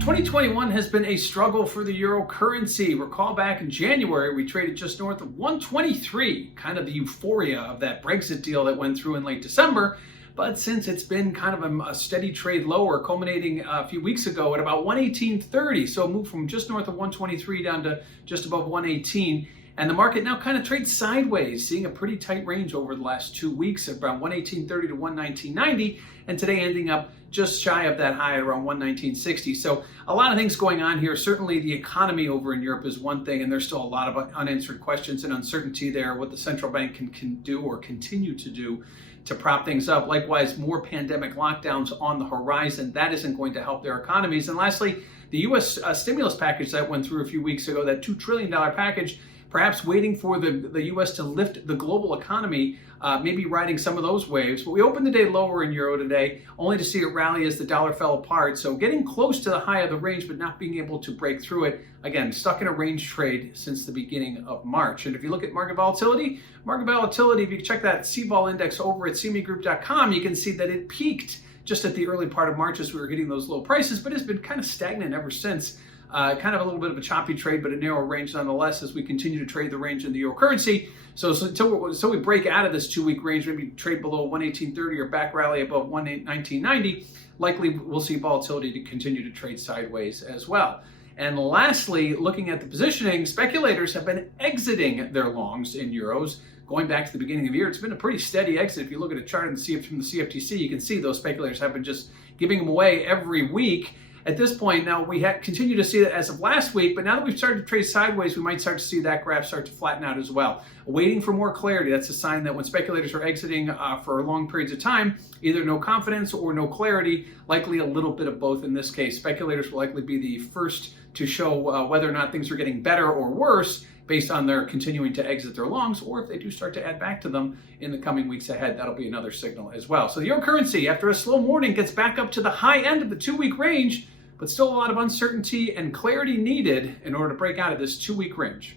2021 has been a struggle for the euro currency. Recall back in January, we traded just north of 123, kind of the euphoria of that Brexit deal that went through in late December. But since it's been kind of a steady trade lower, culminating a few weeks ago at about 118.30, so it moved from just north of 123 down to just above 118. And the market now kind of trades sideways, seeing a pretty tight range over the last 2 weeks, around 118.30 to 119.90, and today ending up just shy of that high at around 119.60. So a lot of things going on here. Certainly the economy over in Europe is one thing, and there's still a lot of unanswered questions and uncertainty there, what the central bank can do or continue to do to prop things up. Likewise, more pandemic lockdowns on the horizon. That isn't going to help their economies. And lastly, the U.S. Stimulus package that went through a few weeks ago, that $2 trillion package, perhaps waiting for the U.S. to lift the global economy, maybe riding some of those waves. But we opened the day lower in euro today, only to see it rally as the dollar fell apart. So getting close to the high of the range, but not being able to break through it. Again, stuck in a range trade since the beginning of March. And if you look at market volatility, if you check that CVOL index over at cmegroup.com, you can see that it peaked just at the early part of March as we were hitting those low prices, but it's been kind of stagnant ever since. Kind of a little bit of a choppy trade, but a narrow range nonetheless as we continue to trade the range in the euro currency. So until we break out of this 2-week range, maybe trade below 118.30 or back rally above 119.90, likely we'll see volatility to continue to trade sideways as well. And lastly, looking at the positioning, speculators have been exiting their longs in euros. Going back to the beginning of the year, it's been a pretty steady exit. If you look at a chart from the CFTC, you can see those speculators have been just giving them away every week. At this point, now we continue to see that as of last week, but now that we've started to trade sideways, we might start to see that graph start to flatten out as well. Waiting for more clarity. That's a sign that when speculators are exiting for long periods of time, either no confidence or no clarity, likely a little bit of both in this case. Speculators will likely be the first to show whether or not things are getting better or worse based on their continuing to exit their longs, or if they do start to add back to them in the coming weeks ahead, that'll be another signal as well. So the euro currency, after a slow morning, gets back up to the high end of the 2-week range, but still a lot of uncertainty and clarity needed in order to break out of this 2-week range.